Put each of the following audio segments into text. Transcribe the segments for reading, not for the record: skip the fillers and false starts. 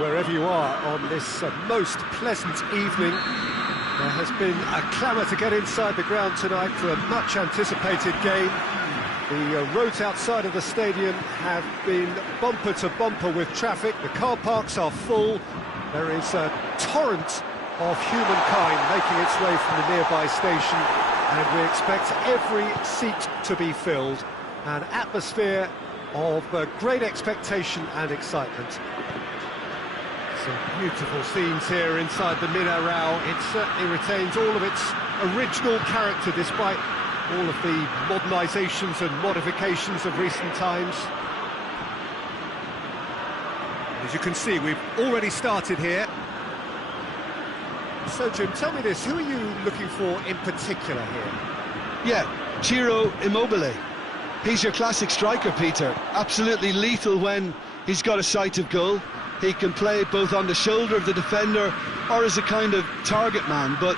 wherever you are on this most pleasant evening. There has been a clamour to get inside the ground tonight for a much-anticipated game. The roads outside of the stadium have been bumper to bumper with traffic. The car parks are full. There is a torrent of humankind making its way from the nearby station, and we expect every seat to be filled. An atmosphere of great expectation and excitement. Some beautiful scenes here inside the Minarao. It certainly retains all of its original character despite all of the modernisations and modifications of recent times. As you can see, we've already started here. So, Jim, tell me this, who are you looking for in particular here? Yeah, Ciro Immobile. He's your classic striker, Peter. Absolutely lethal when he's got a sight of goal. He can play both on the shoulder of the defender or as a kind of target man, but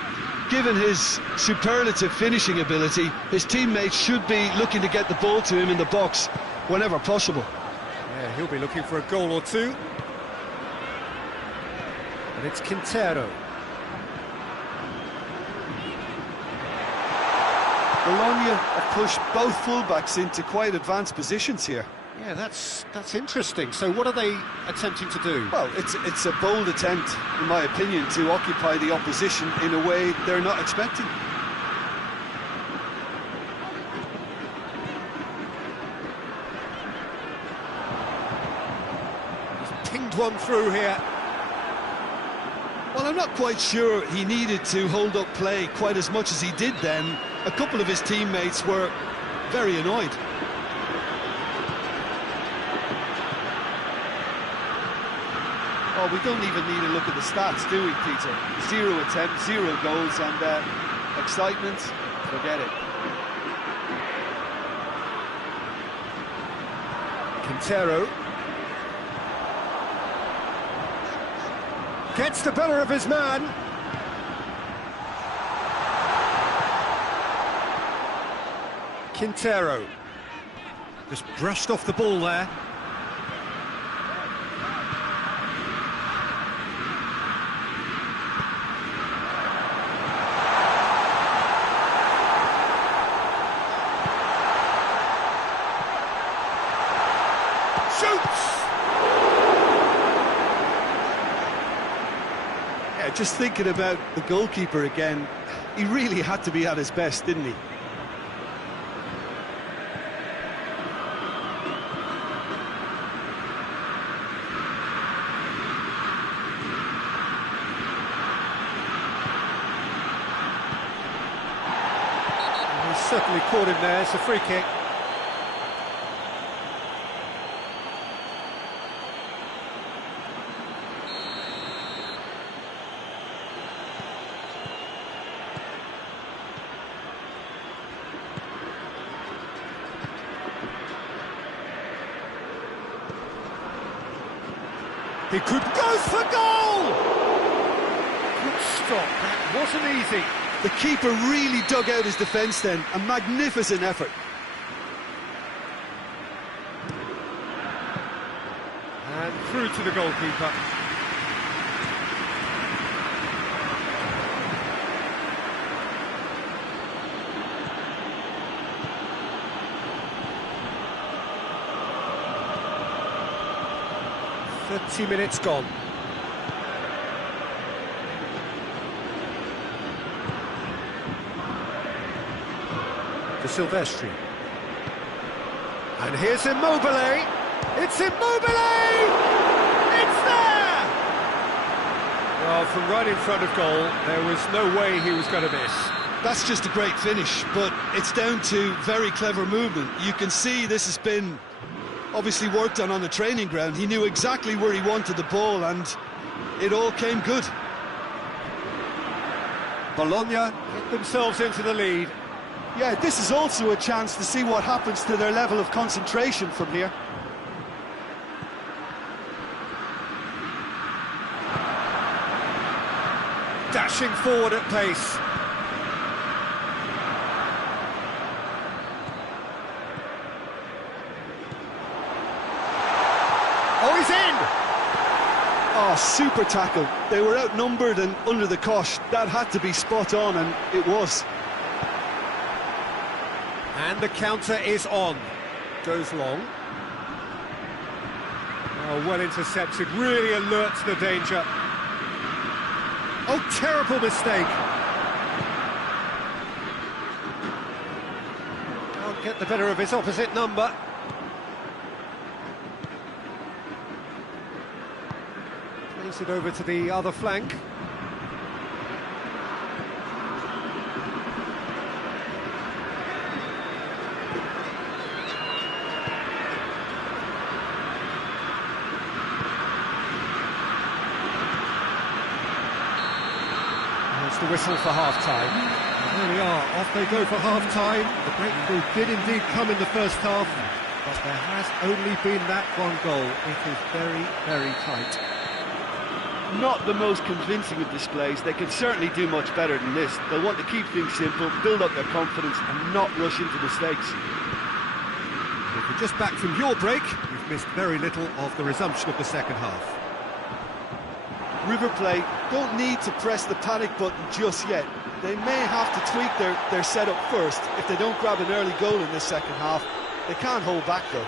given his superlative finishing ability, his teammates should be looking to get the ball to him in the box whenever possible. Yeah, he'll be looking for a goal or two. And it's Quintero. Bologna have pushed both fullbacks into quite advanced positions here. Yeah, that's interesting. So what are they attempting to do? Well, it's a bold attempt, in my opinion, to occupy the opposition in a way they're not expecting. He's pinged one through here. Well, I'm not quite sure he needed to hold up play quite as much as he did then. A couple of his teammates were very annoyed. Oh, we don't even need to look at the stats, do we, Peter? 0 attempts, 0 goals, and excitement, forget it. Quintero gets the better of his man. Quintero just brushed off the ball there. Yeah, just thinking about the goalkeeper again, he really had to be at his best, didn't he? He's certainly caught him there. It's a free kick. He could go for goal! Good stop, that wasn't easy. The keeper really dug out his defence then, a magnificent effort. And through to the goalkeeper. "30 minutes gone." To Silvestri. And here's Immobile. It's Immobile! It's there! Well, from right in front of goal, there was no way he was going to miss. That's just a great finish, but it's down to very clever movement. You can see this has been obviously worked on the training ground. He knew exactly where he wanted the ball, and it all came good. Bologna get themselves into the lead. Yeah, this is also a chance to see what happens to their level of concentration from here. Dashing forward at pace. Oh, he's in! Oh, super tackle. They were outnumbered and under the cosh. That had to be spot on, and it was. And the counter is on. Goes long. Oh, well intercepted, really alert to the danger. Oh, terrible mistake. Can't get the better of his opposite number. Plays it over to the other flank. The whistle for half-time. There we are, off they go for half-time. The breakthrough did indeed come in the first half, but there has only been that one goal. It is very, very tight. Not the most convincing of displays. They can certainly do much better than this. They'll want to keep things simple, build up their confidence and not rush into mistakes. If you're just back from your break, you've missed very little of the resumption of the second half. River Plate don't need to press the panic button just yet. They may have to tweak their setup first if they don't grab an early goal in this second half. They can't hold back though.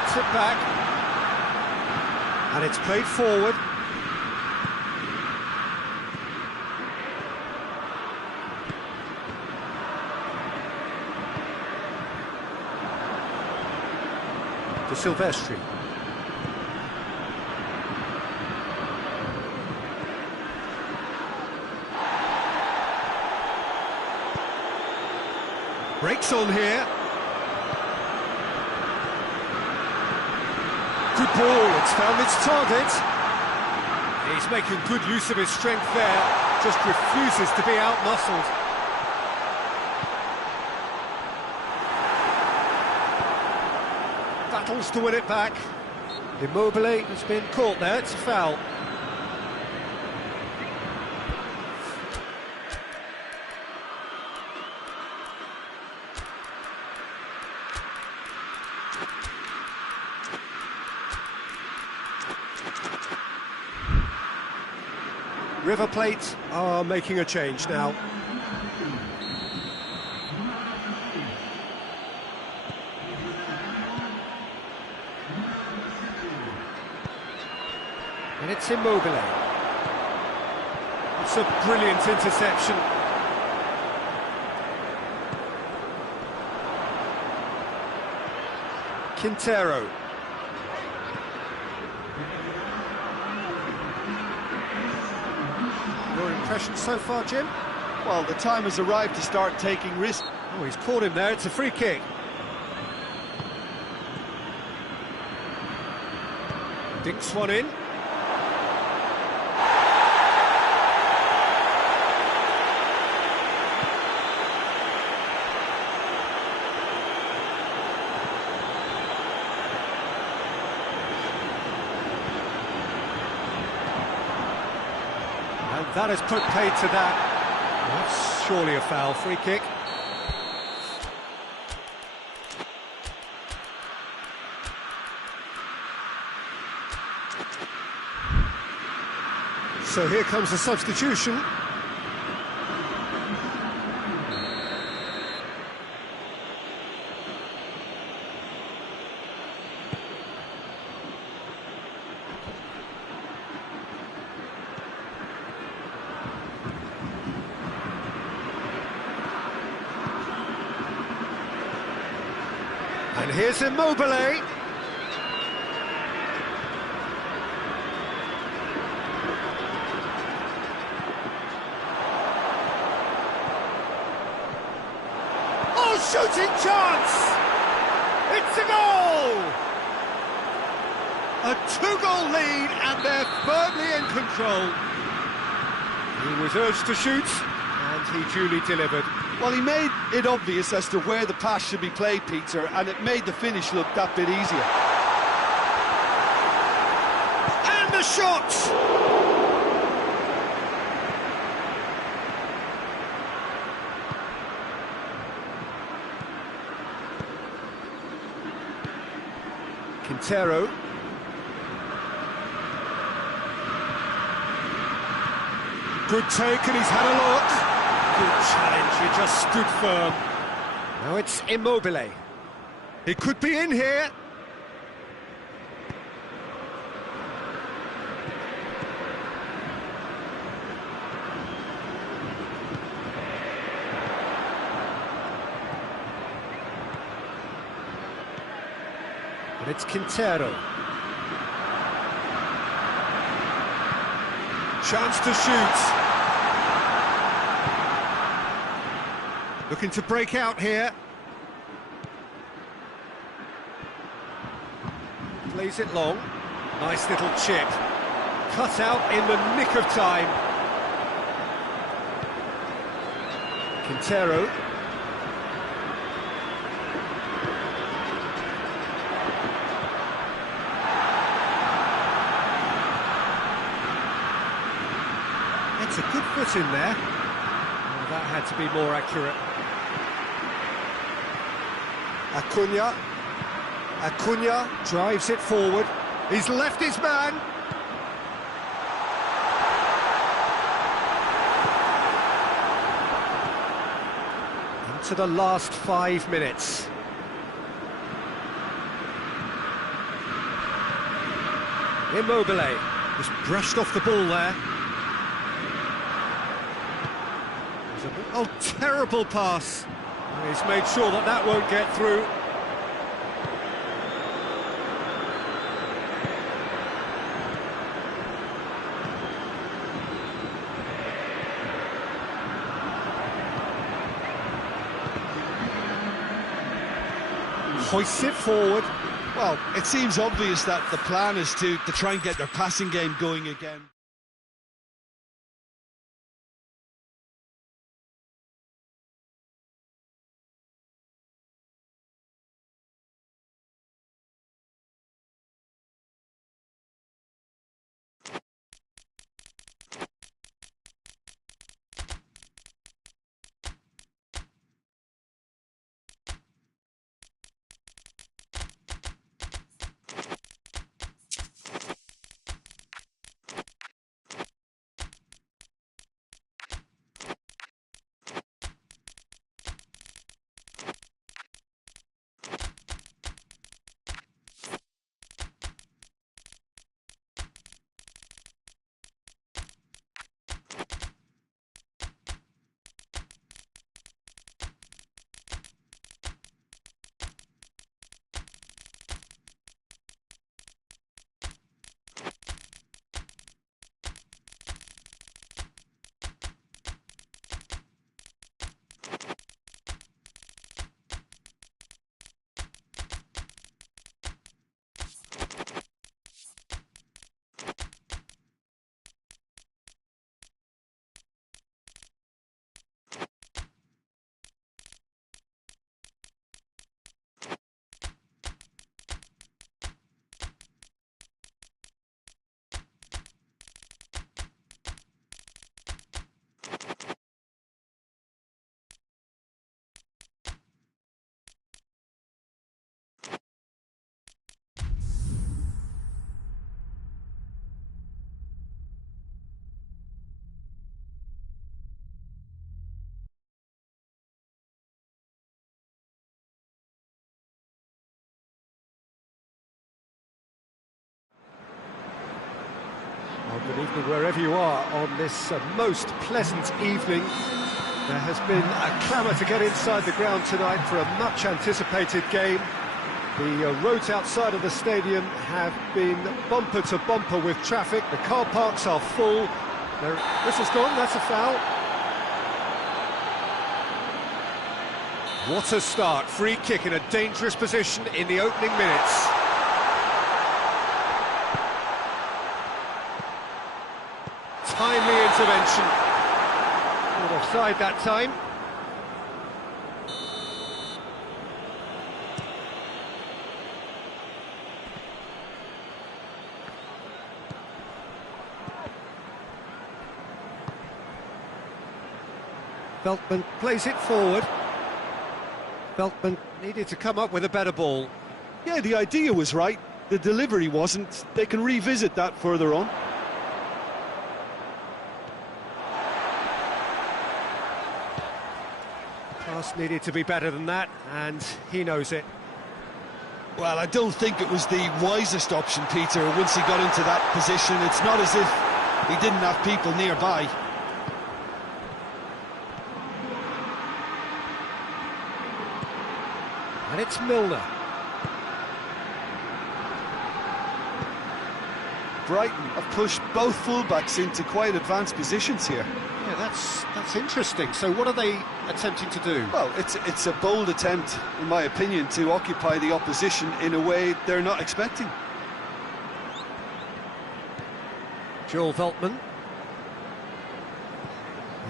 Gets it back. And it's played forward. Silvestri. Breaks on here. Good ball, it's found its target. He's making good use of his strength there, just refuses to be out-muscled. Battles to win it back. Immobile has been caught there, it's a foul. River Plate are making a change now. And it's Immobile. It's a brilliant interception. Quintero. Your impression so far, Jim? Well, the time has arrived to start taking risks. Oh, he's caught him there, it's a free kick. Dinks one in. That has put paid to that. That's surely a foul. Free kick. So here comes the substitution. And here's Immobile. Oh, shooting chance! It's a goal! A two-goal lead and they're firmly in control. He was urged to shoot and he duly delivered. Well, he made it obvious as to where the pass should be played, Peter, and it made the finish look that bit easier. And the shot! Quintero. Good take, and he's had a look. Good challenge, he just stood firm. Now it's Immobile. He could be in here. And it's Quintero. Chance to shoot. Looking to break out here. Plays it long. Nice little chip. Cut out in the nick of time. Quintero. It's a good foot in there. Oh, that had to be more accurate. Acuna drives it forward. He's left his man. Into the last 5 minutes. Immobile just brushed off the ball there. Oh, terrible pass. He's made sure that that won't get through. Hoists it forward. Well, it seems obvious that the plan is to try and get their passing game going again. Well, good evening wherever you are on this most pleasant evening. There has been a clamour to get inside the ground tonight for a much anticipated game. The roads outside of the stadium have been bumper to bumper with traffic. The car parks are full. This has gone, that's a foul. What a start, free kick in a dangerous position in the opening minutes. Timely intervention. Not offside that time. Veltman plays it forward. Veltman needed to come up with a better ball. Yeah, the idea was right. The delivery wasn't. They can revisit that further on. Pass needed to be better than that, and he knows it. Well, I don't think it was the wisest option, Peter, once he got into that position. It's not as if he didn't have people nearby. And it's Milner. Brighton have pushed both fullbacks into quite advanced positions here. Yeah, that's interesting. So what are they attempting to do? Well, it's a bold attempt, in my opinion, to occupy the opposition in a way they're not expecting. Joel Veltman.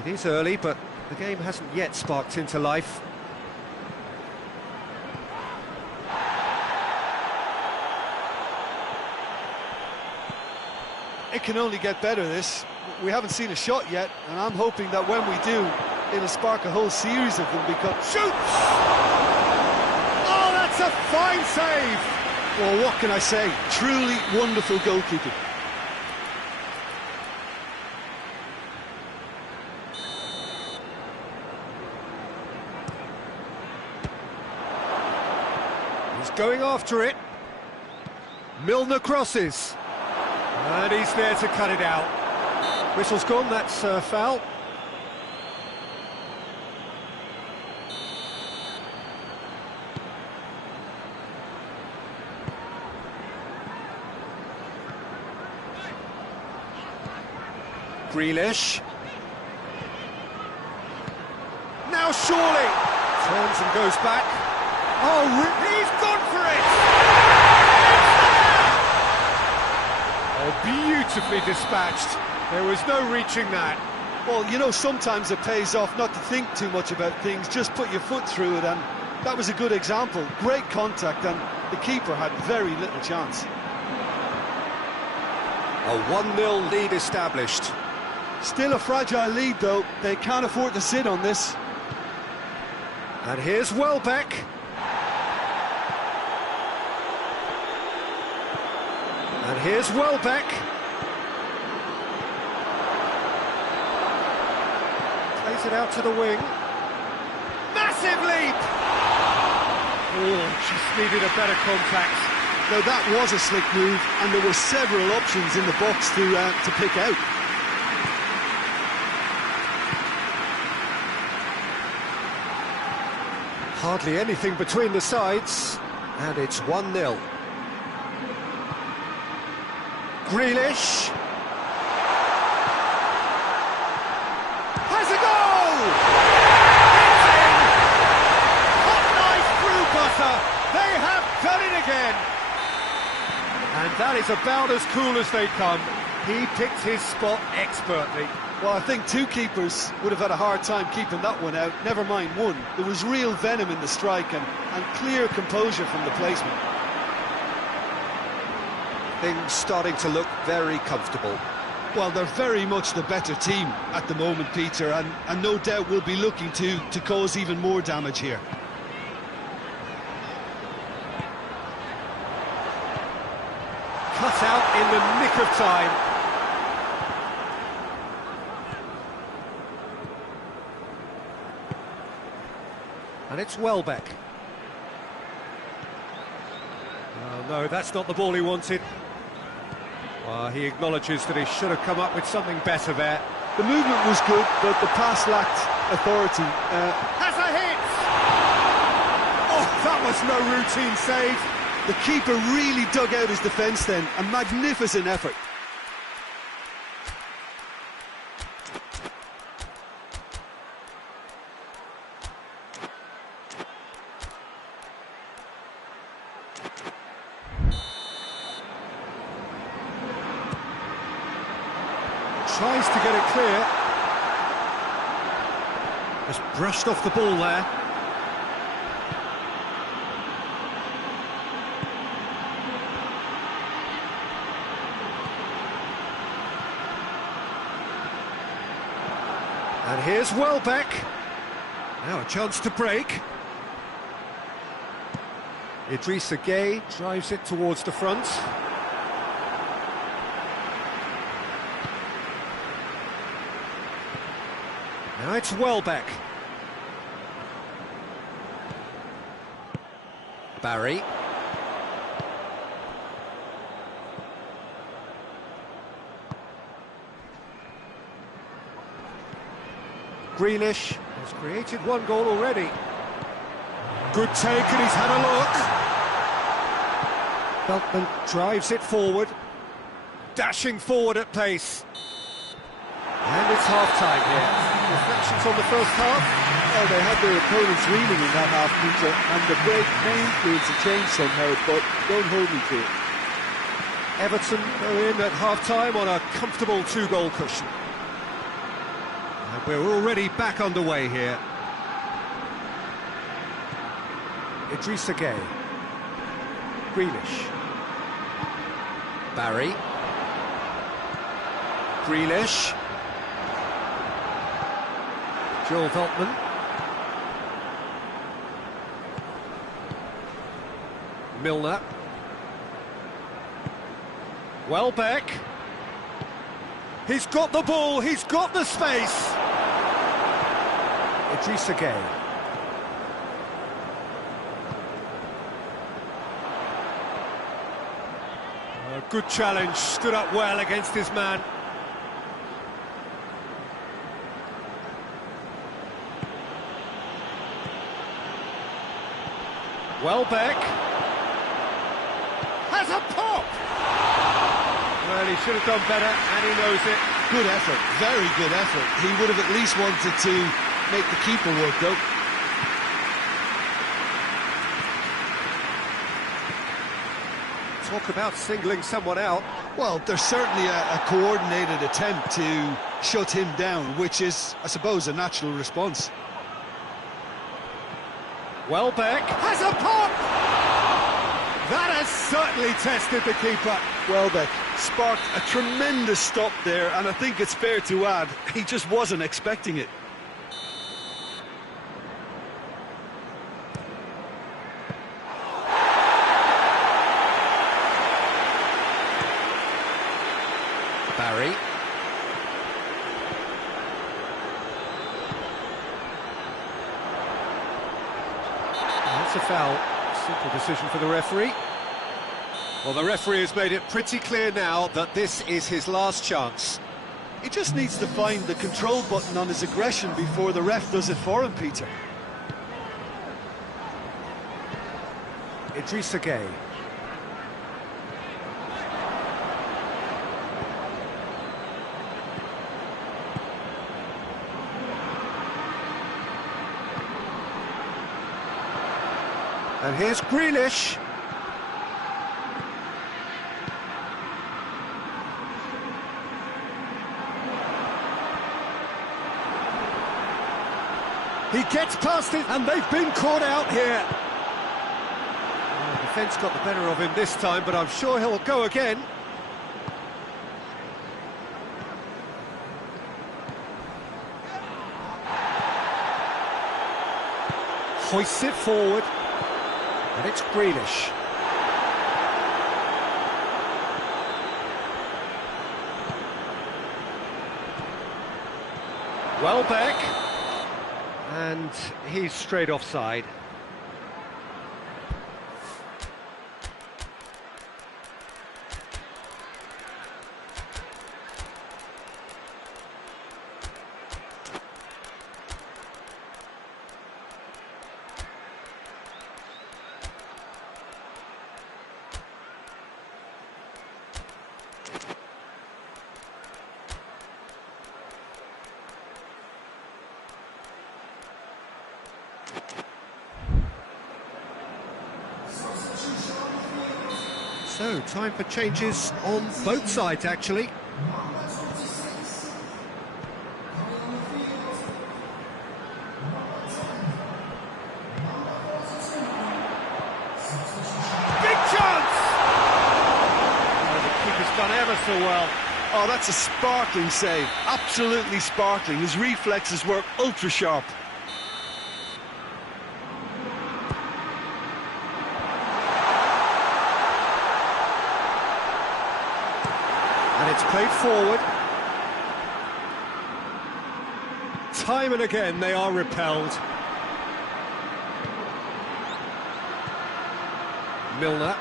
It is early, but the game hasn't yet sparked into life. It can only get better, this. We haven't seen a shot yet, and I'm hoping that when we do, it'll spark a whole series of them because... Shoots! Oh, that's a fine save! Well, what can I say? Truly wonderful goalkeeping. He's going after it. Milner crosses. And he's there to cut it out. Whistle's gone, that's a foul. Grealish. Now surely! Turns and goes back. Oh, he's gone for it! Oh, beautifully dispatched. There was no reaching that. Well, you know, sometimes it pays off not to think too much about things, just put your foot through it, and that was a good example. Great contact, and the keeper had very little chance. A 1-0 lead established. Still a fragile lead, though. They can't afford to sit on this. And here's Welbeck. And here's Welbeck. Plays it out to the wing. Massive leap! Oh, just needed a better contact. Now that was a slick move, and there were several options in the box to pick out. Hardly anything between the sides, and it's 1-0. Grealish has a goal! It's in! Hot knife through butter! They have done it again! And that is about as cool as they come. He picked his spot expertly. Well, I think two keepers would have had a hard time keeping that one out, never mind one. There was real venom in the strike and clear composure from the placement. Things starting to look very comfortable. Well, they're very much the better team at the moment, Peter, and no doubt will be looking to cause even more damage here. Cut out in the nick of time. And it's Welbeck. Oh, no, that's not the ball he wanted. He acknowledges that he should have come up with something better there. The movement was good, but the pass lacked authority. Has a hit! Oh, that was no routine save. The keeper really dug out his defence then. A magnificent effort. Tries to get it clear. Just brushed off the ball there. And here's Welbeck. Now a chance to break. Idrissa Gueye drives it towards the front. Now it's Welbeck. Barry. Grealish has created one goal already. Good take, and he's had a look. Tuankn drives it forward, dashing forward at pace. And it's half-time here. Reflections on the first half? Well, they had their opponents reeling in that half, Peter, and the break may influence a change somehow, but don't hold me to it. Everton go in at half-time on a comfortable two-goal cushion. And we're already back underway here. Idrissa Gueye. Grealish. Barry. Grealish. Joel Veltman. Milner. Welbeck. He's got the ball, he's got the space. Idrissa Gueye. A good challenge, stood up well against his man. Welbeck has a pop! Well, he should have done better, and he knows it. Good effort, very good effort. He would have at least wanted to make the keeper work, though. Talk about singling someone out. Well, there's certainly a coordinated attempt to shut him down, which is, I suppose, a natural response. Welbeck has a pop! That has certainly tested the keeper. Welbeck sparked a tremendous stop there, and I think it's fair to add, he just wasn't expecting it. Barry. That's a foul. Simple decision for the referee. Well, the referee has made it pretty clear now that this is his last chance. He just needs to find the control button on his aggression before the ref does it for him, Peter. Idrissa Gueye. And here's Grealish. He gets past it, and they've been caught out here. Well, the defence got the better of him this time, but I'm sure he'll go again. Hoists it forward. And it's Grealish. Welbeck. And he's straight offside. So, time for changes on both sides, actually. Big chance! Oh, the keeper's done ever so well. Oh, that's a sparkling save. Absolutely sparkling. His reflexes were ultra-sharp. it's played forward. Time and again they are repelled. Milner.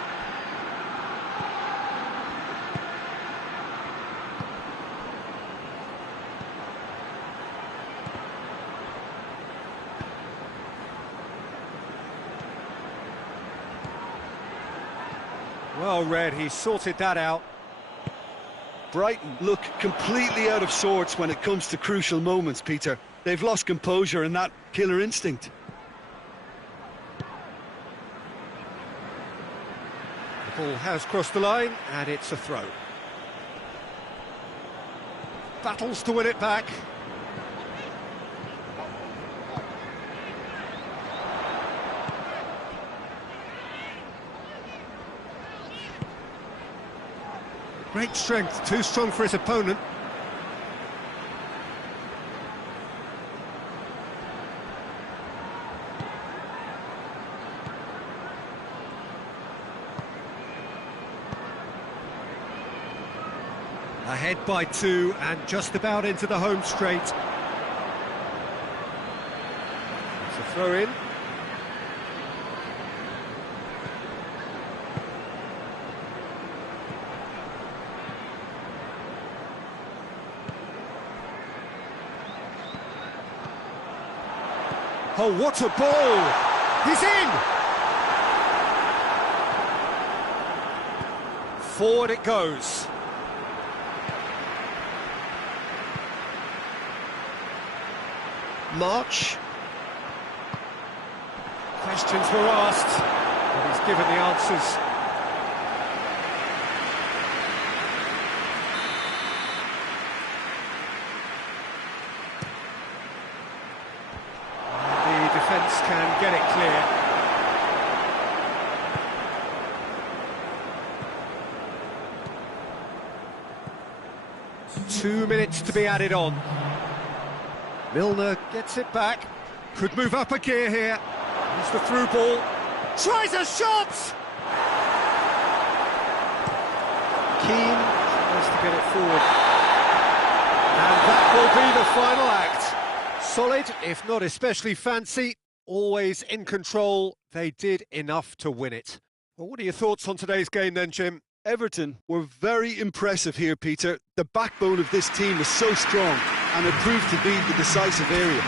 Well read, he sorted that out. Brighton look completely out of sorts when it comes to crucial moments, Peter. They've lost composure and that killer instinct. The ball has crossed the line, and it's a throw. Battles to win it back. Great strength, too strong for his opponent. Ahead by 2 and just about into the home straight. It's a throw in. Oh, what a ball! He's in! Forward it goes. March. Questions were asked, but he's given the answers. And the defence can get it clear. Two minutes to be added on. Milner gets it back, could move up a gear here. Here's the through ball, tries a shot! Keane tries to get it forward. And that will be the final act. Solid, if not especially fancy, always in control. They did enough to win it. Well, what are your thoughts on today's game then, Jim? Everton were very impressive here, Peter. The backbone of this team is so strong, and it proved to be the decisive area.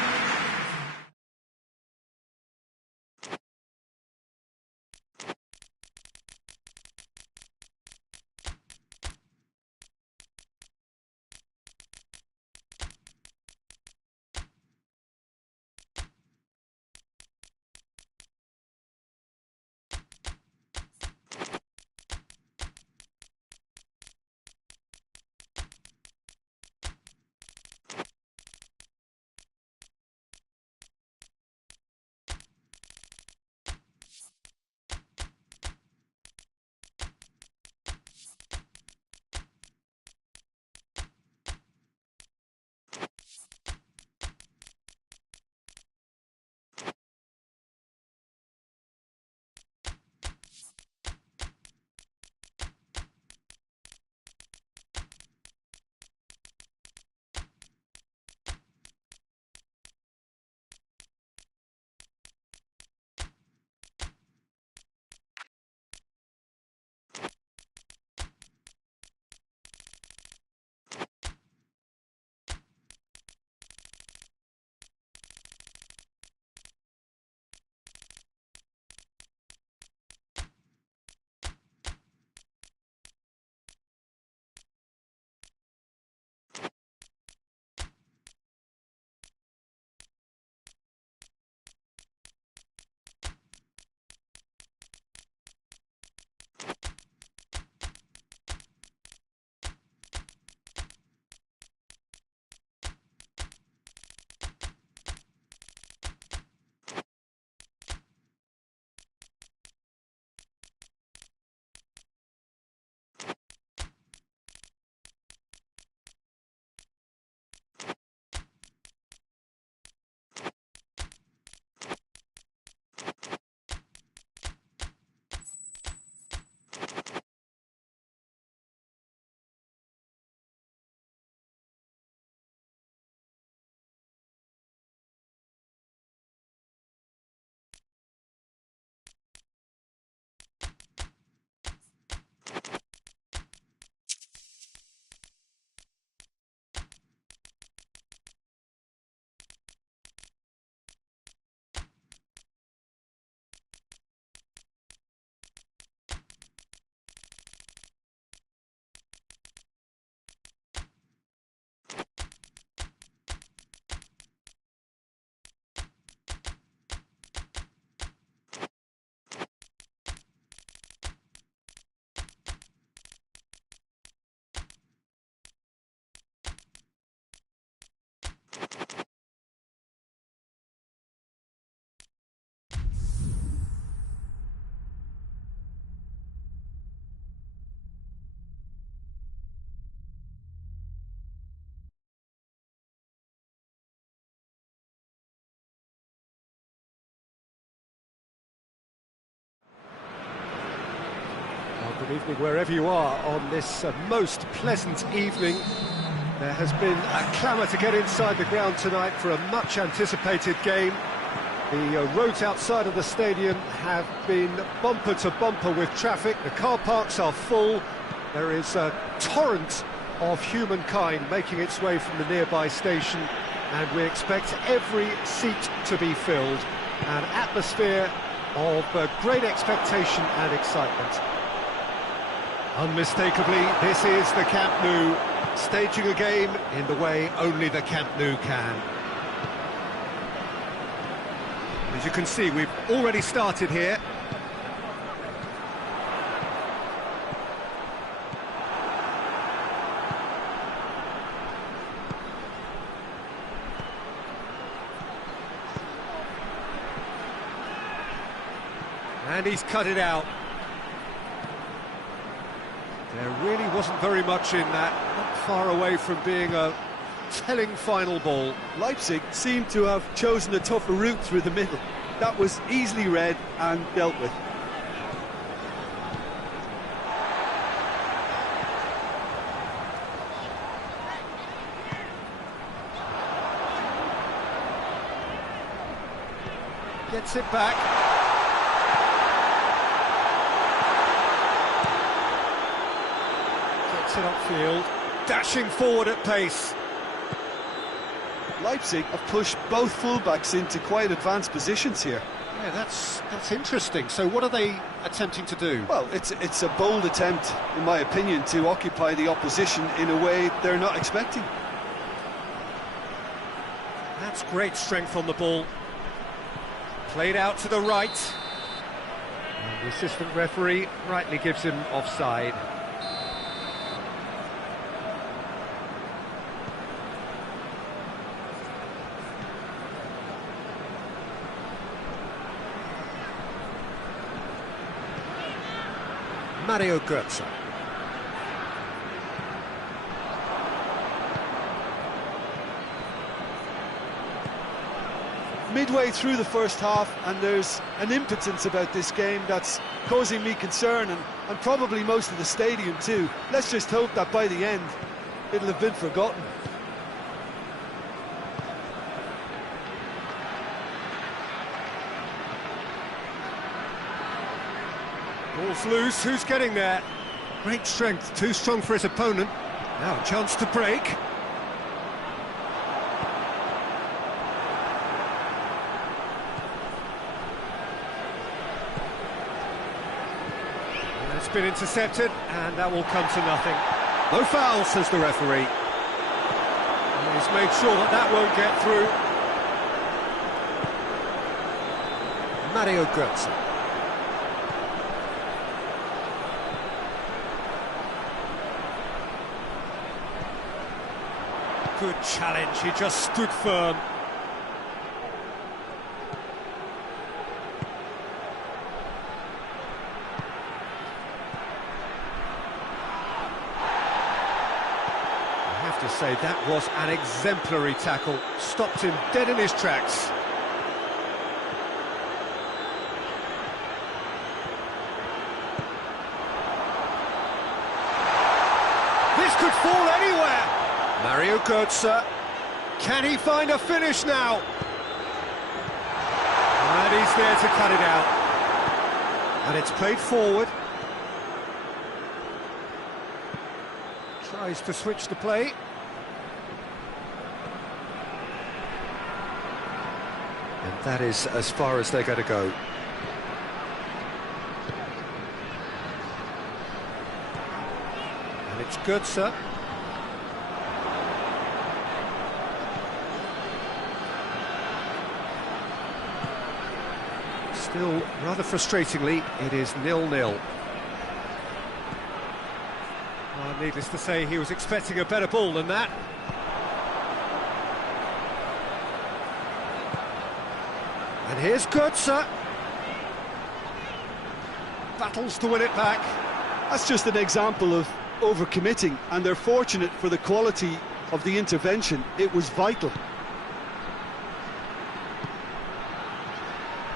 Evening wherever you are on this most pleasant evening. There has been a clamour to get inside the ground tonight for a much anticipated game. The roads outside of the stadium have been bumper to bumper with traffic. The car parks are full. There is a torrent of humankind making its way from the nearby station, and we expect every seat to be filled. An atmosphere of great expectation and excitement. Unmistakably, this is the Camp Nou, staging a game in the way only the Camp Nou can. As you can see, we've already started here. And he's cut it out. There really wasn't very much in that, not far away from being a telling final ball. Leipzig seemed to have chosen a tougher route through the middle. That was easily read and dealt with. Gets it back. Gets it upfield. Dashing forward at pace. Leipzig have pushed both fullbacks into quite advanced positions here. Yeah, that's interesting. So what are they attempting to do? Well, it's a bold attempt, in my opinion, to occupy the opposition in a way they're not expecting. That's great strength on the ball. Played out to the right. And the assistant referee rightly gives him offside. Mario Götze. Midway through the first half, and there's an impotence about this game that's causing me concern, and probably most of the stadium too. Let's just hope that by the end it'll have been forgotten. Ball's loose, who's getting there? Great strength, too strong for his opponent. Now a chance to break. And it's been intercepted, and that will come to nothing. No foul, says the referee. And he's made sure that that won't get through. Mario Götze. Good challenge, he just stood firm. I have to say, that was an exemplary tackle. Stopped him dead in his tracks. This could fall anywhere. Mario Götze, can he find a finish now? And he's there to cut it out. And it's played forward. Tries to switch the play. And that is as far as they're going to go. And it's Götze. Still, rather frustratingly, it is 0-0. Needless to say, he was expecting a better ball than that. And here's Götze. Battles to win it back. That's just an example of overcommitting, and they're fortunate for the quality of the intervention. It was vital.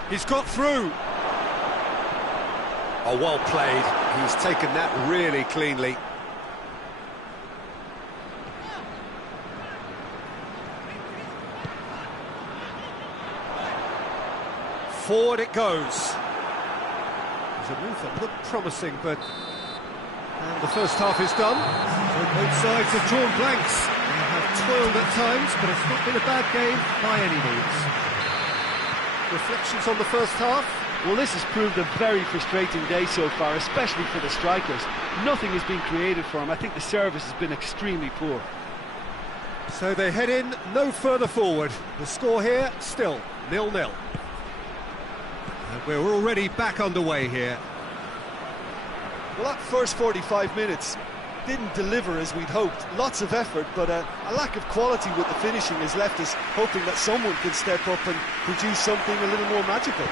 He's got through. Oh, well played. He's taken that really cleanly. Forward it goes. There's a move that looked promising, but... And the first half is done. So both sides have drawn blanks. They have toiled at times, but it's not been a bad game by any means. Reflections on the first half? Well, this has proved a very frustrating day so far, especially for the strikers. Nothing has been created for them. I think the service has been extremely poor. So they head in no further forward. The score here, still 0-0. And we're already back underway here. Well, that first 45 minutes didn't deliver as we'd hoped. Lots of effort, but a lack of quality with the finishing has left us hoping that someone could step up and produce something a little more magical.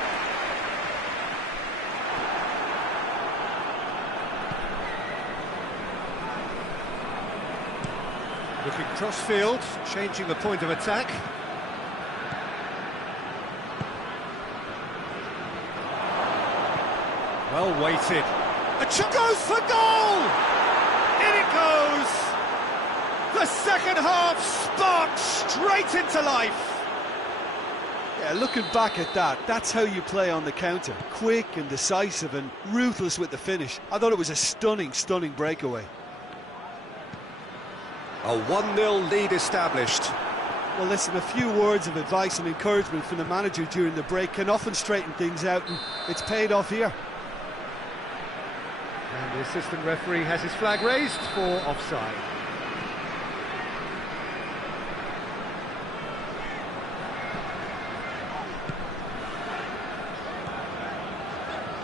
Looking cross-field, changing the point of attack. Well weighted. A shot goes for goal! In it goes! The second half sparked straight into life. Yeah, looking back at that, that's how you play on the counter. Quick and decisive and ruthless with the finish. I thought it was a stunning, stunning breakaway. A 1-0 lead established. Well, listen, a few words of advice and encouragement from the manager during the break can often straighten things out, and it's paid off here. And the assistant referee has his flag raised for offside.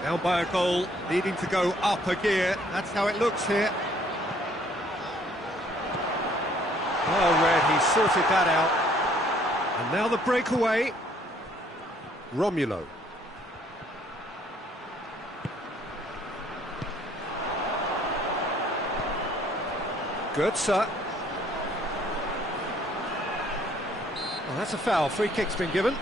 Down by a goal, needing to go up a gear. That's how it looks here. Well read, he sorted that out. And now the breakaway. Romulo. Goetze. Well, that's a foul. Free kick's been given.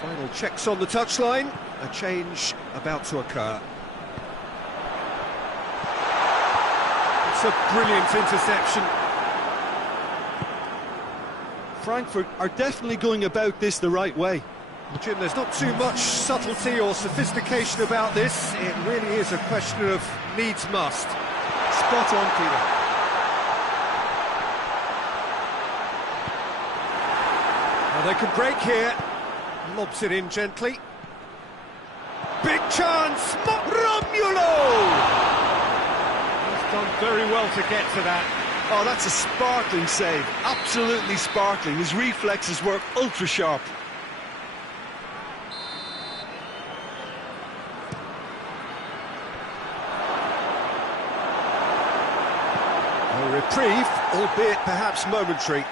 Final checks on the touchline. A change about to occur. It's a brilliant interception. Frankfurt are definitely going about this the right way. Jim, there's not too much subtlety or sophistication about this. It really is a question of needs must. Spot on, Peter. Well, they can break here. Lobs it in gently. Big chance! Romulo! He's done very well to get to that. Oh, that's a sparkling save. Absolutely sparkling. His reflexes were ultra sharp. A reprieve, albeit perhaps momentary.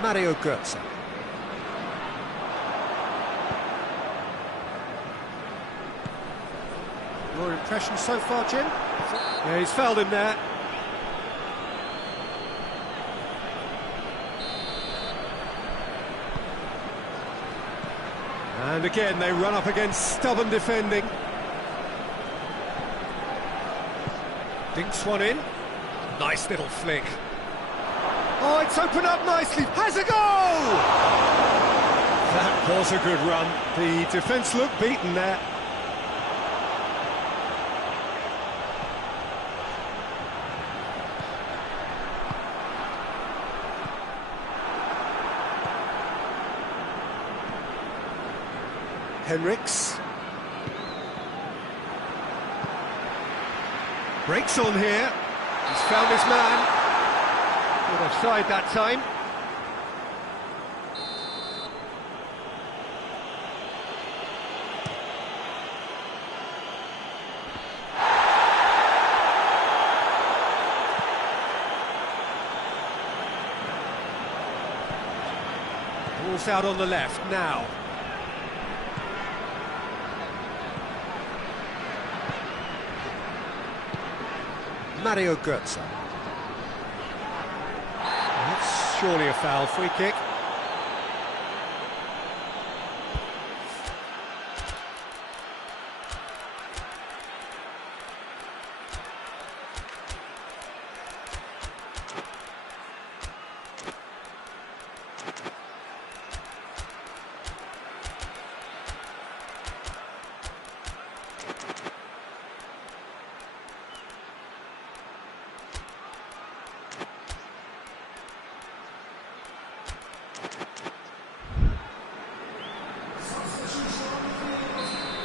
Mario Goetze. Your impression so far, Jim? Yeah, he's fouled him there. And again, they run up against stubborn defending. Dinks one in. Nice little flick. Oh, it's opened up nicely. Has a goal! That was a good run. The defence looked beaten there. Henriks. Breaks on here. He's found his man. Good offside that time. Ball's out on the left now. Mario Götze. That's surely a foul, free kick.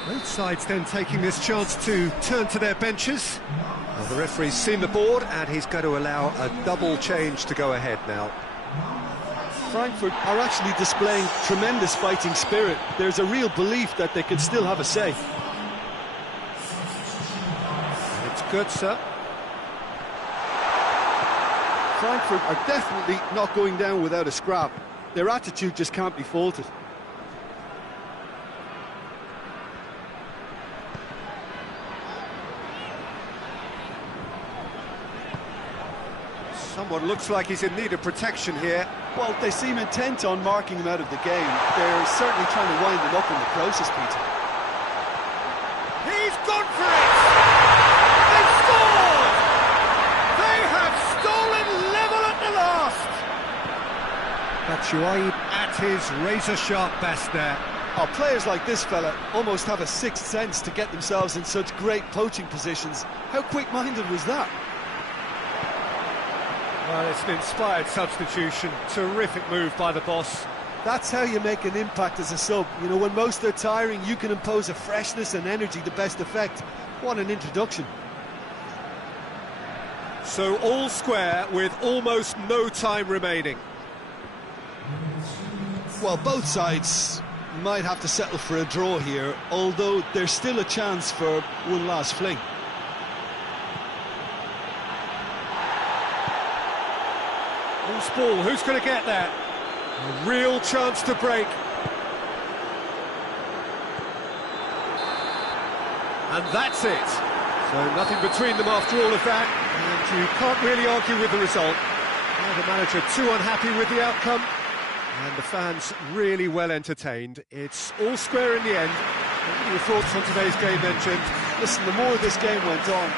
Both sides then taking this chance to turn to their benches. Well, the referee's seen the board and he's going to allow a double change to go ahead now. Frankfurt are actually displaying tremendous fighting spirit. There's a real belief that they can still have a say. It's Götze. Frankfurt are definitely not going down without a scrap. Their attitude just can't be faulted. Someone looks like he's in need of protection here. Well, they seem intent on marking him out of the game. They're certainly trying to wind him up in the process, Peter. He's gone for it! They've scored! They have stolen level at the last! Batshuayi at his razor-sharp best there. Oh, players like this fella almost have a sixth sense to get themselves in such great poaching positions. How quick-minded was that? Well, it's an inspired substitution. Terrific move by the boss. That's how you make an impact as a sub. You know, when most are tiring, you can impose a freshness and energy to best effect. What an introduction. So all square with almost no time remaining. Well, both sides might have to settle for a draw here, although there's still a chance for one last fling. Loose ball, who's going to get there? A real chance to break. And that's it. So nothing between them after all of that, and you can't really argue with the result. Now the manager too unhappy with the outcome, and the fans really well entertained. It's all square in the end. What are your thoughts on today's game then, Jim? Listen, the more this game went on,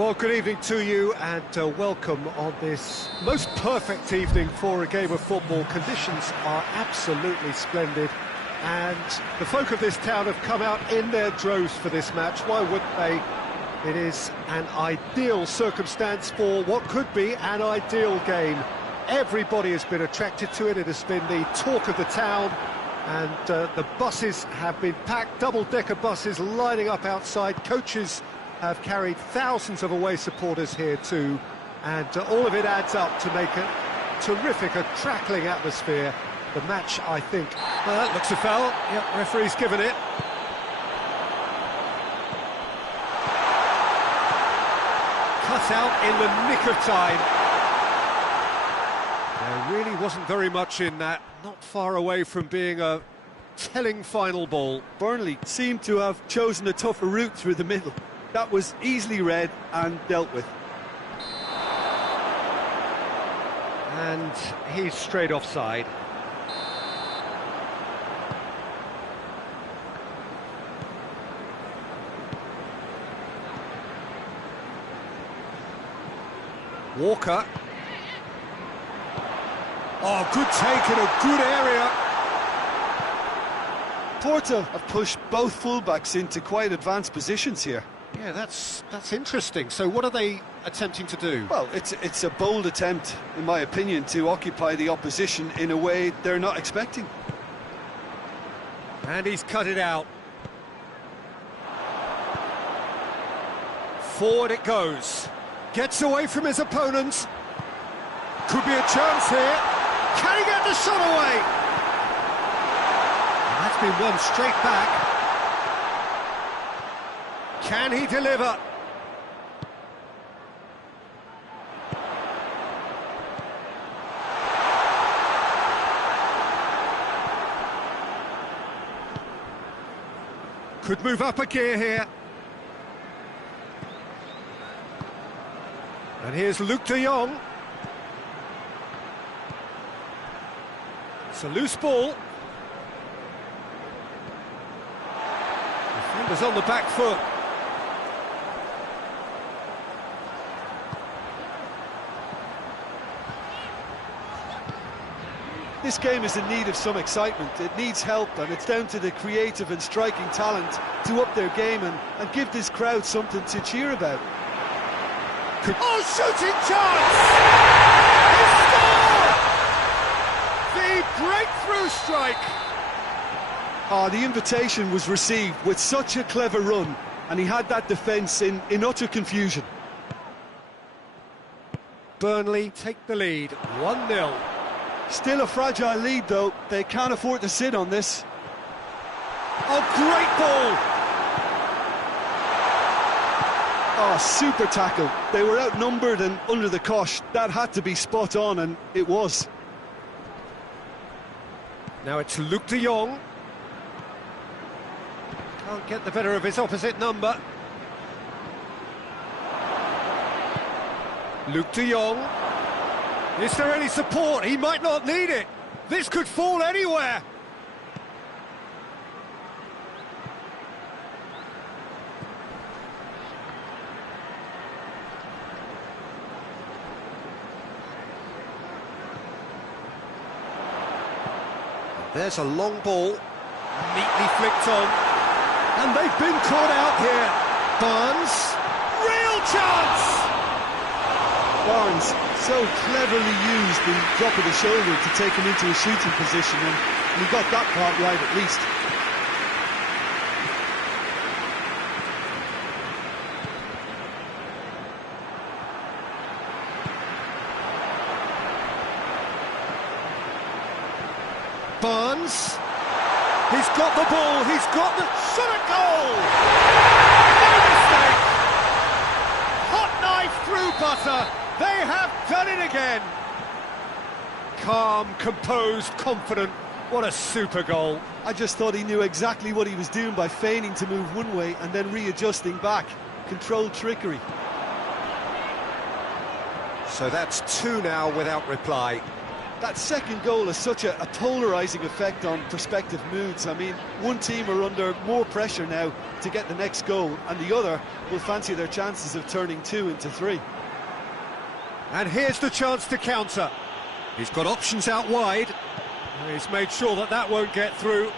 Well, good evening to you and welcome on this most perfect evening for a game of football. Conditions are absolutely splendid and the folk of this town have come out in their droves for this match. Why wouldn't they? It is an ideal circumstance for what could be an ideal game. Everybody has been attracted to it. It has been the talk of the town, and the buses have been packed, double-decker buses lining up outside. Coaches have carried thousands of away supporters here too, and all of it adds up to make a terrific, a crackling atmosphere. The match, I think... that looks a foul. Yep, referee's given it. Cut out in the nick of time. There really wasn't very much in that, not far away from being a telling final ball. Burnley seemed to have chosen a tougher route through the middle. That was easily read and dealt with. And he's straight offside. Walker. Oh, good take in a good area. Porto have pushed both fullbacks into quite advanced positions here. Yeah, that's interesting. So what are they attempting to do? Well, it's a bold attempt, in my opinion, to occupy the opposition in a way they're not expecting. And he's cut it out. Forward it goes. Gets away from his opponents. Could be a chance here. Can he get the shot away? And that's been won straight back. Can he deliver? Could move up a gear here. And here's Luke de Jong. It's a loose ball. Defender's on the back foot. This game is in need of some excitement. It needs help, and it's down to the creative and striking talent to up their game and give this crowd something to cheer about. Oh, shooting chance! He scored! The breakthrough strike! Oh, the invitation was received with such a clever run, and he had that defence in utter confusion. Burnley take the lead, 1-0. Still a fragile lead, though. They can't afford to sit on this. Oh, great ball! Oh, super tackle. They were outnumbered and under the cosh. That had to be spot on, and it was. Now it's Luke de Jong. Can't get the better of his opposite number. Luke de Jong. Is there any support? He might not need it. This could fall anywhere. There's a long ball, neatly flicked on, and they've been caught out here. Barnes, real chance! Barnes so cleverly used the drop of the shoulder to take him into a shooting position, and he got that part right at least. Barnes, he's got the ball, he's got the shot at goal! No mistake! Hot knife through butter, they have done it again! Calm, composed, confident, what a super goal. I just thought he knew exactly what he was doing by feigning to move one way and then readjusting back. Controlled trickery. So that's two now without reply. That second goal has such a polarising effect on prospective moods. I mean, one team are under more pressure now to get the next goal, and the other will fancy their chances of turning 2 into 3. And here's the chance to counter. He's got options out wide. He's made sure that that won't get through.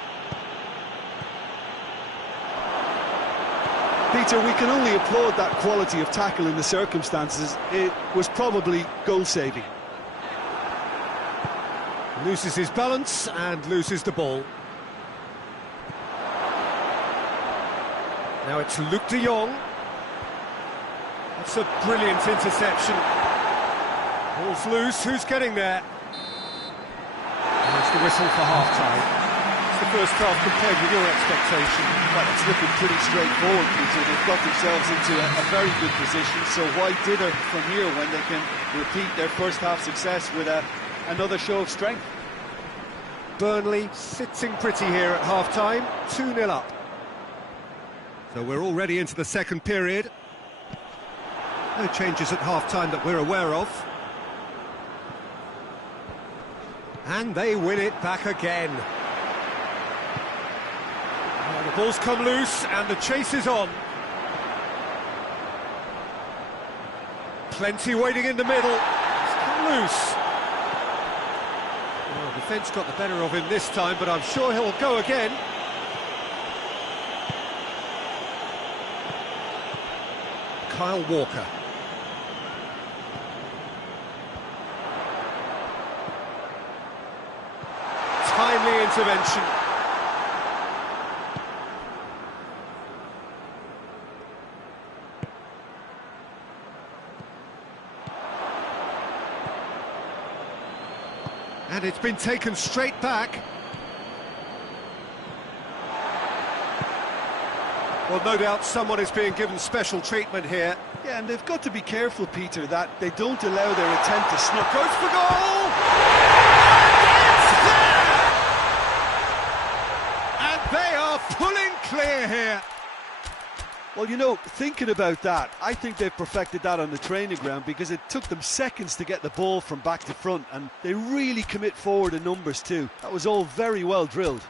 Peter, we can only applaud that quality of tackle in the circumstances. It was probably goal-saving. Loses his balance and loses the ball. Now it's Luke de Jong. That's a brilliant interception. Ball's loose, who's getting there? There's the whistle for half-time. It's the first half compared with your expectation. Well, it's looking pretty straightforward, Peter. They've got themselves into a very good position, so why dither from here when they can repeat their first half success with another show of strength? Burnley sitting pretty here at half-time, 2-0 up. So we're already into the second period. No changes at half-time that we're aware of. And they win it back again. Oh, the ball's come loose and the chase is on. Plenty waiting in the middle. It's come loose. Well, defence got the better of him this time, but I'm sure he'll go again. Kyle Walker. Timely intervention. And it's been taken straight back. Well, no doubt someone is being given special treatment here. Yeah, and they've got to be careful, Peter, that they don't allow their attempt to snuff. Goes for goal! And they are pulling clear here. Well, you know, thinking about that, I think they've perfected that on the training ground because it took them seconds to get the ball from back to front, and they really commit forward in numbers too. That was all very well drilled.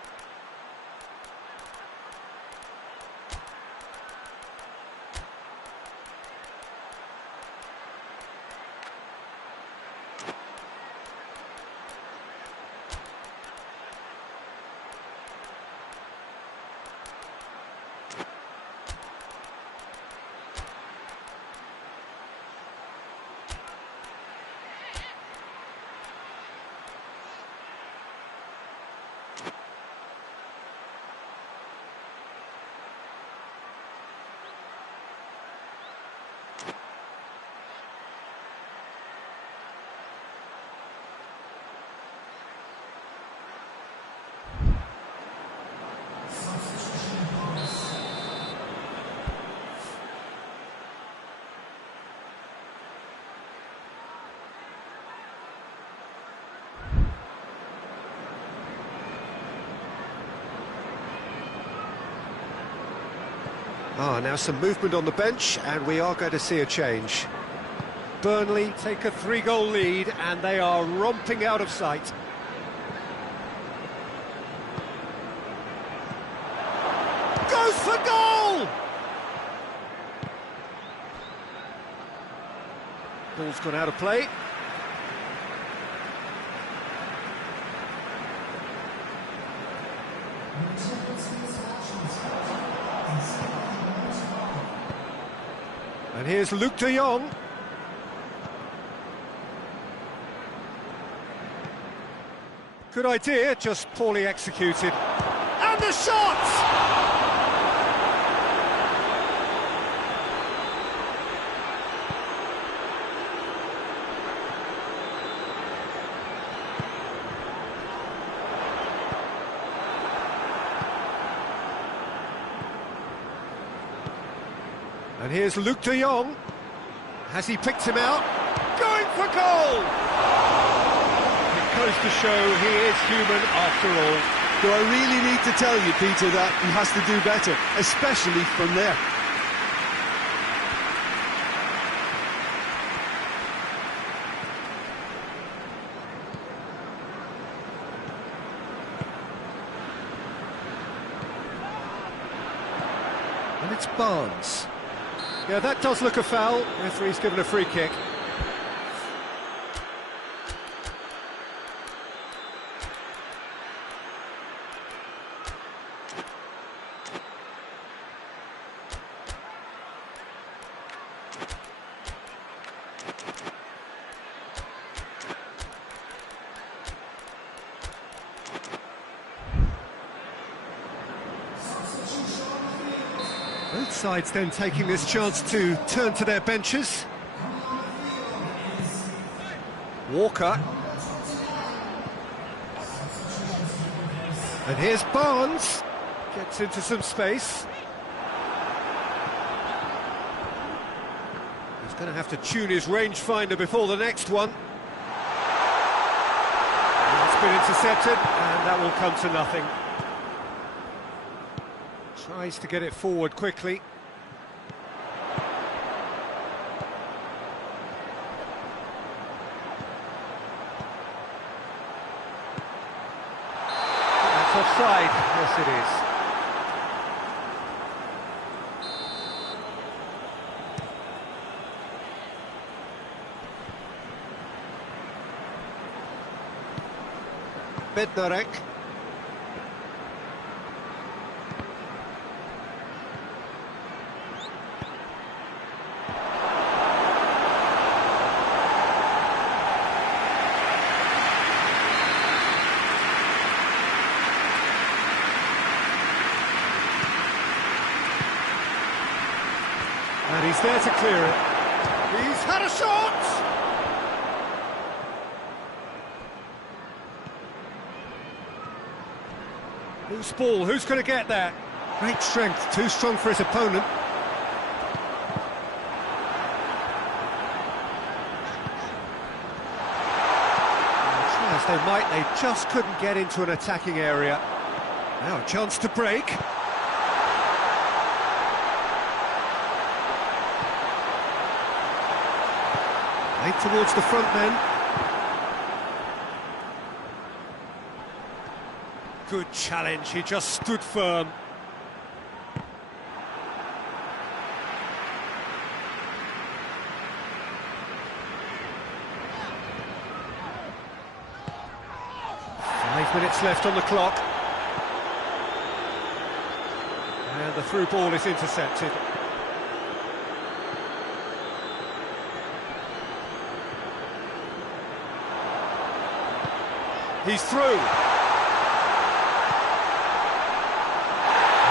Now some movement on the bench, and we are going to see a change. Burnley take a 3-goal lead, and they are romping out of sight. Goes for goal! Ball's gone out of play. And here's Luke de Jong. Good idea, just poorly executed. And the shot! And here's Luke de Jong. Has he picked him out? Going for goal! It goes to show he is human after all. Do I really need to tell you, Peter, that he has to do better, especially from there? And it's Barnes. Yeah, that does look a foul. Referee's given a free kick. Both sides then taking this chance to turn to their benches. Walker. And here's Barnes. Gets into some space. He's going to have to tune his rangefinder before the next one. It's been intercepted, and that will come to nothing. Tries to get it forward quickly. That's offside. Yes, it is. Bednarek. And he's there to clear it. He's had a shot! Loose ball, who's going to get that? Great strength, too strong for his opponent. Try as they might, they just couldn't get into an attacking area. Now a chance to break. Late towards the front men. Good challenge, he just stood firm. Five minutes left on the clock. And the through ball is intercepted. He's through.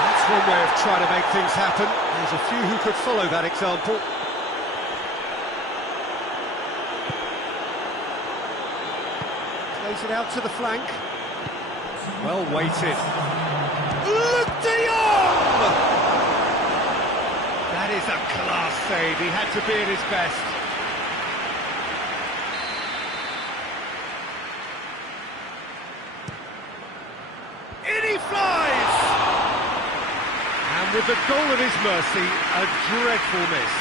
That's one way of trying to make things happen. There's a few who could follow that example. Plays it out to the flank. Well weighted. Look, De Jong! That is a class save. He had to be at his best. Flies! And with the goal at his mercy, a dreadful miss.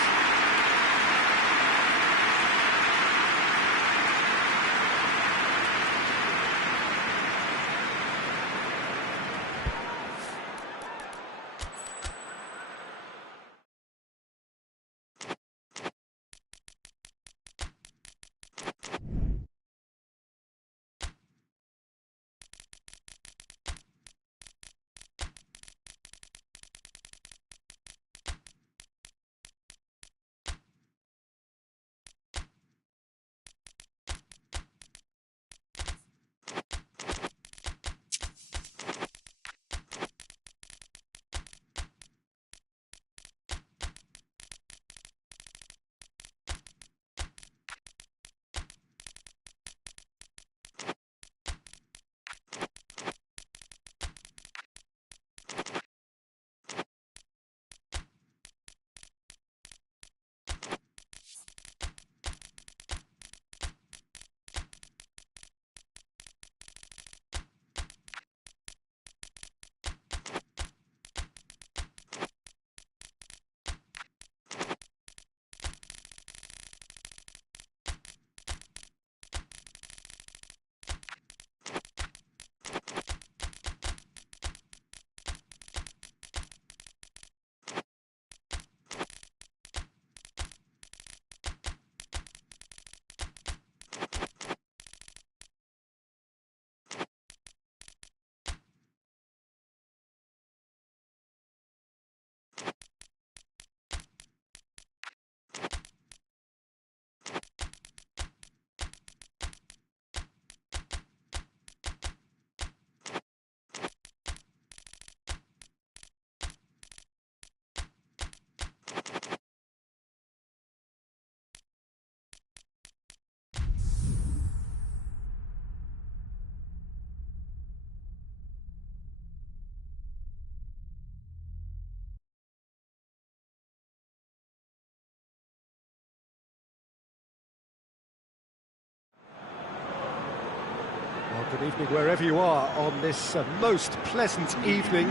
Well, good evening wherever you are on this most pleasant evening.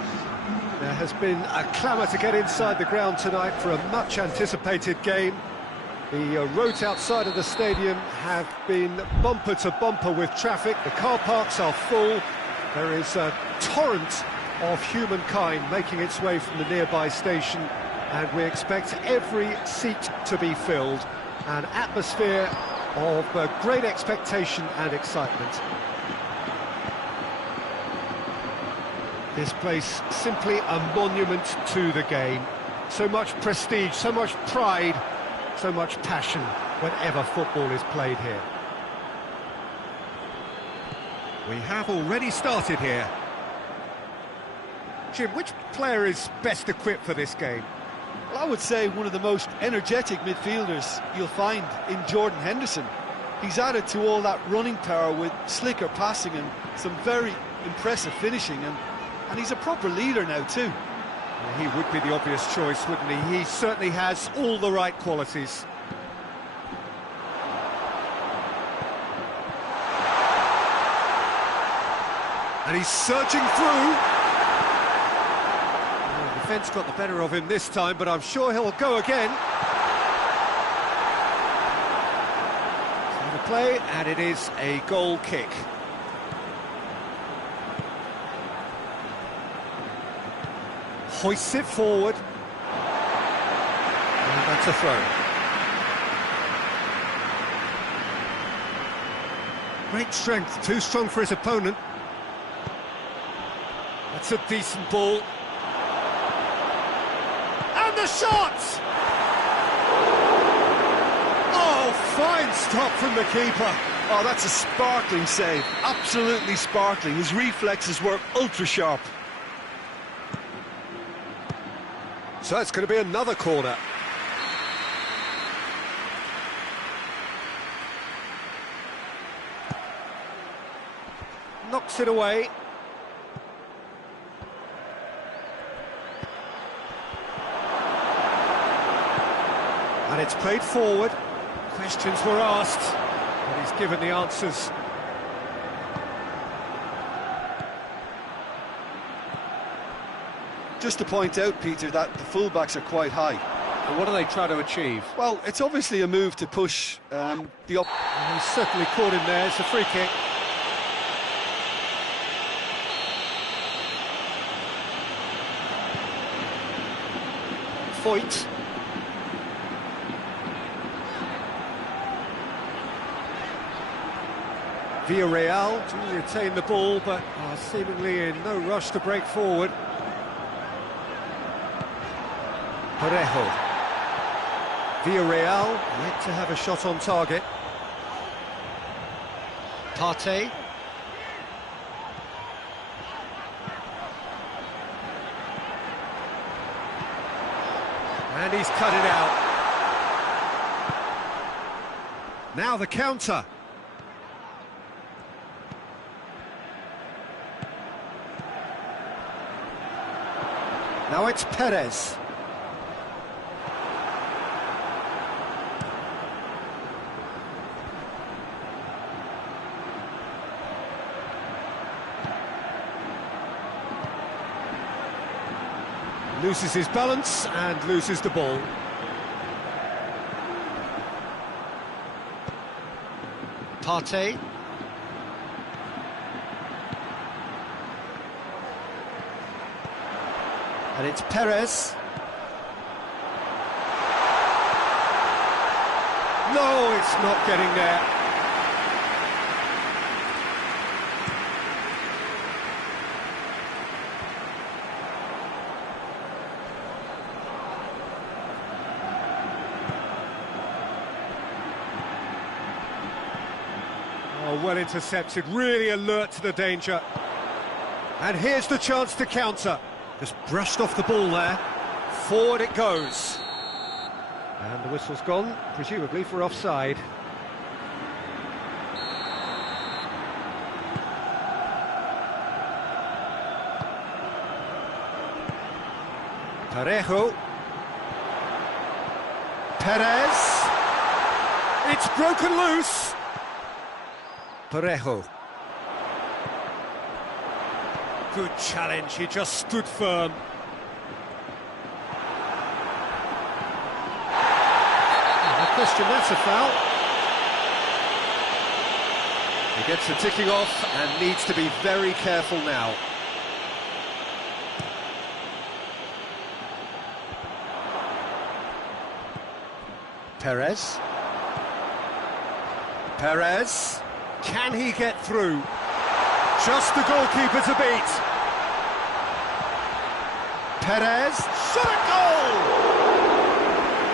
There has been a clamour to get inside the ground tonight for a much-anticipated game. The roads outside of the stadium have been bumper to bumper with traffic. The car parks are full. There is a torrent of humankind making its way from the nearby station, and we expect every seat to be filled. An atmosphere of great expectation and excitement. This place simply a monument to the game. So much prestige, so much pride, so much passion whenever football is played here. We have already started here. Jim, which player is best equipped for this game? Well, I would say one of the most energetic midfielders you'll find in Jordan Henderson. He's added to all that running power with slicker passing and some very impressive finishing, and he's a proper leader now too. Well, he would be the obvious choice, wouldn't he? He certainly has all the right qualities. And he's surging through. Well, the defence got the better of him this time, but I'm sure he'll go again. So the play, and it is a goal kick. Hoists it forward. And that's a throw. Great strength, too strong for his opponent. That's a decent ball. And the shot! Oh, fine stop from the keeper. Oh, that's a sparkling save. Absolutely sparkling. His reflexes were ultra-sharp. So it's going to be another corner. Knocks it away. And it's played forward. Questions were asked, but he's given the answers. Just to point out, Peter, that the fullbacks are quite high. And what are they trying to achieve? Well, it's obviously a move to push the up. He's certainly caught him there. It's a free kick. Foyt. Villarreal to retain the ball, but are seemingly in no rush to break forward. Parejo. Villarreal yet to have a shot on target. Partey. And he's cut it out. Now the counter. Now it's Perez. Loses his balance and loses the ball. Partey. And it's Perez. No, it's not getting there. Oh, well intercepted, really alert to the danger. And here's the chance to counter. Just brushed off the ball there. Forward it goes. And the whistle's gone, presumably for offside. Parejo. Perez. It's broken loose. Parejo. Good challenge, he just stood firm. No question, that's a foul. He gets the ticking off and needs to be very careful now. Perez. Perez. Can he get through? Just the goalkeeper to beat. Perez. Shot a goal!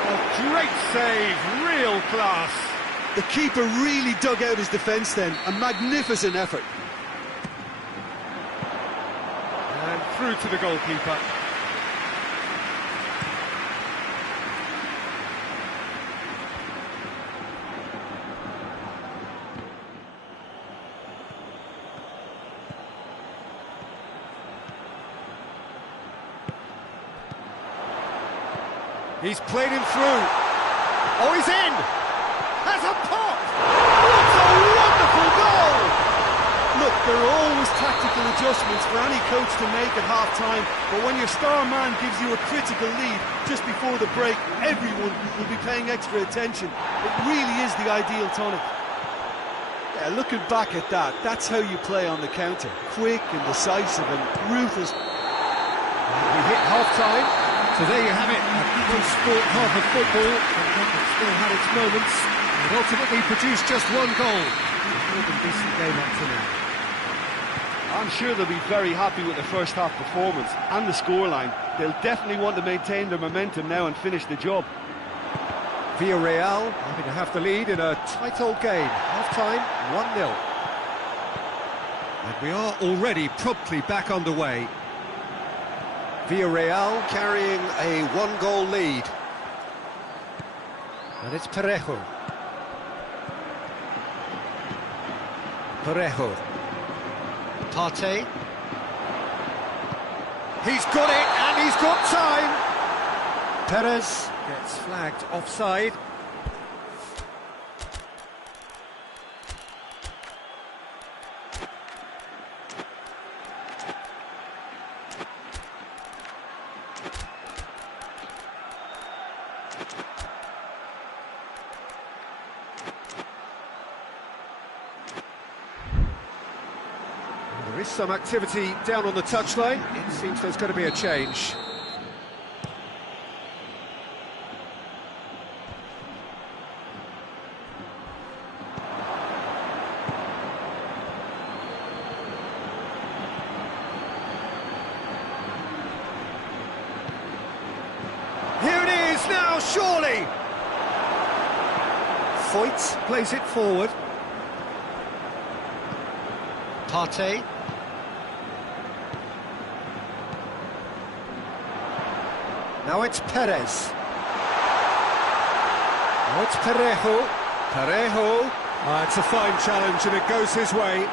A great save, real class. The keeper really dug out his defence then. A magnificent effort. And through to the goalkeeper. He's played him through. Oh, he's in! Has a pop! What a wonderful goal! Look, there are always tactical adjustments for any coach to make at half-time, but when your star man gives you a critical lead just before the break, everyone will be paying extra attention. It really is the ideal tonic. Yeah, looking back at that, that's how you play on the counter. Quick and decisive and ruthless. We hit half-time, so there you have it. A one-sport half of football, and it still had its moments. It ultimately produced just one goal. More than decent game up to now. I'm sure they'll be very happy with the first half performance and the scoreline. They'll definitely want to maintain their momentum now and finish the job. Villarreal having to have the lead in a tight old game. Half-time, 1-0. And we are already promptly back underway. Villarreal carrying a one-goal lead. And it's Parejo. Parejo. Partey. He's got it, and he's got time. Perez gets flagged offside. There is some activity down on the touchline. It seems there's going to be a change. Here it is now, surely! Foyt plays it forward. Partey. Now it's Perez. Now it's Parejo. Parejo. It's a fine challenge and it goes his way.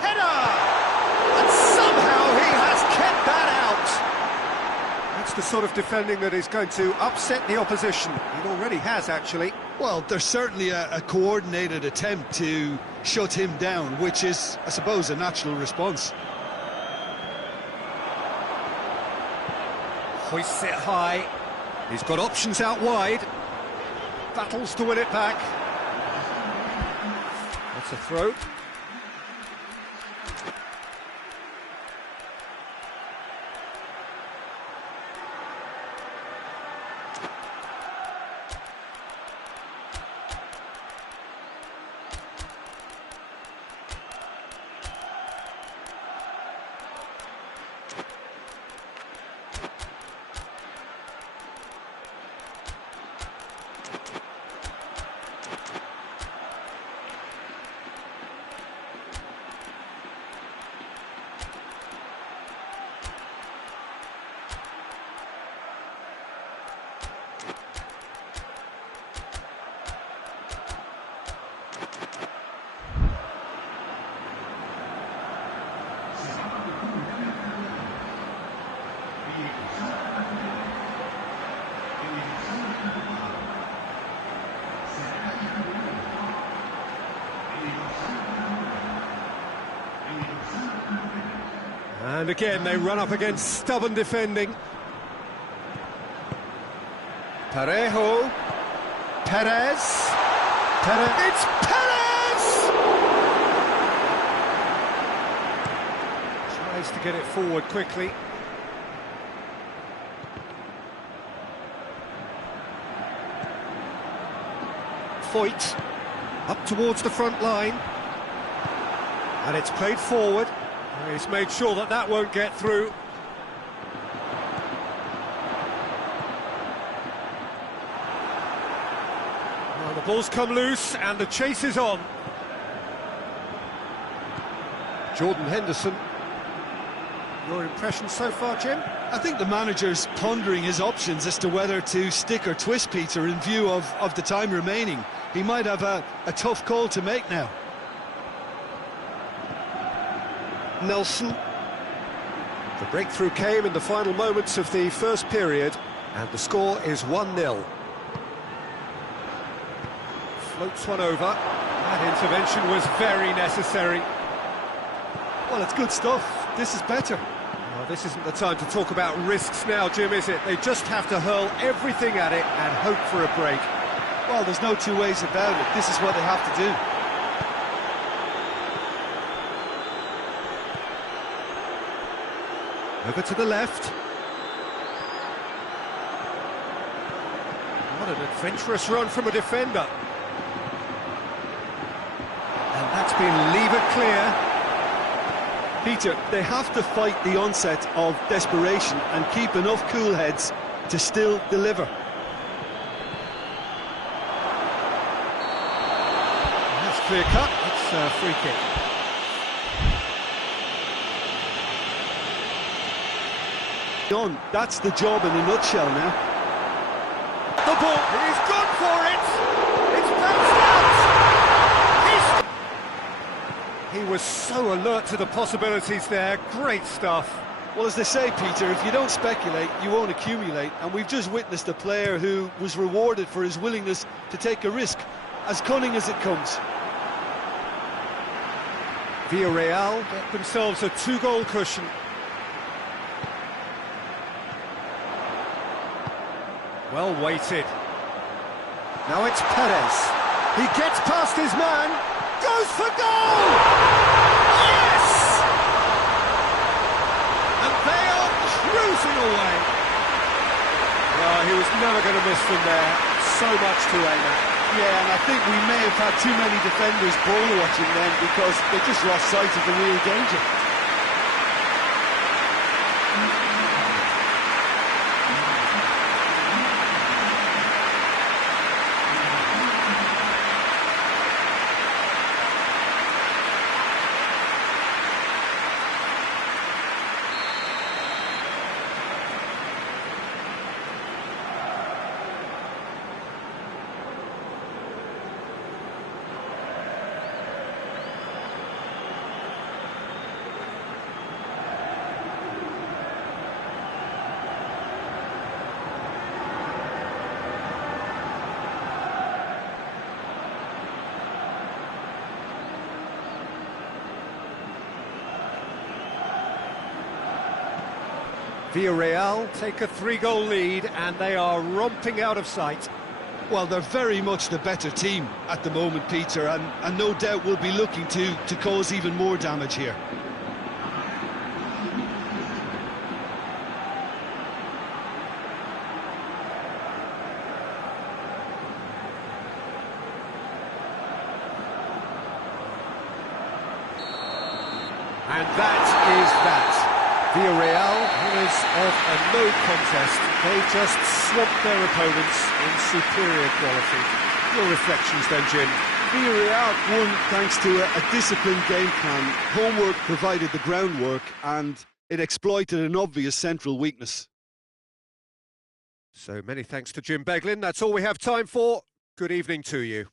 Header! And somehow he has kept that out. That's the sort of defending that is going to upset the opposition. It already has, actually. Well, there's certainly a coordinated attempt to shut him down, which is, I suppose, a natural response. Hoists it high. He's got options out wide. Battles to win it back. That's a throw. And again, they run up against stubborn defending. Parejo. Perez. It's Perez! Tries to get it forward quickly. Foyt up towards the front line. And it's played forward. He's made sure that that won't get through. Well, the ball's come loose and the chase is on. Jordan Henderson. Your impression so far, Jim? I think the manager's pondering his options as to whether to stick or twist Peter in view of the time remaining. He might have a tough call to make now. Nelson. The breakthrough came in the final moments of the first period, and the score is 1-0. Floats one over. That intervention was very necessary. Well, it's good stuff. This is better. Well, this isn't the time to talk about risks now, Jim, is it? They just have to hurl everything at it and hope for a break. Well, there's no two ways about it. This is what they have to do. Over to the left. What an adventurous run from a defender. And that's been levered clear. Peter, they have to fight the onset of desperation and keep enough cool heads to still deliver. That's clear cut. It's a free kick. That's the job in a nutshell now. The ball, he's gone for it! It's bounced out! He was so alert to the possibilities there, great stuff. Well, as they say, Peter, if you don't speculate, you won't accumulate, and we've just witnessed a player who was rewarded for his willingness to take a risk, as cunning as it comes. Villarreal get themselves a 2-goal cushion. Well weighted. Now it's Perez. He gets past his man. Goes for goal! Yes! And they are cruising away. Well, he was never going to miss from there. So much to aim at. Yeah, and I think we may have had too many defenders ball watching then because they just lost sight of the real danger. Villarreal take a 3-goal lead and they are romping out of sight. Well, they're very much the better team at the moment, Peter, and no doubt will be looking to cause even more damage here. And that is that. Villarreal, winners of a no contest, they just swamped their opponents in superior quality. Your reflections then, Jim? Villarreal won thanks to a disciplined game plan. Homework provided the groundwork and it exploited an obvious central weakness. So many thanks to Jim Beglin. That's all we have time for. Good evening to you.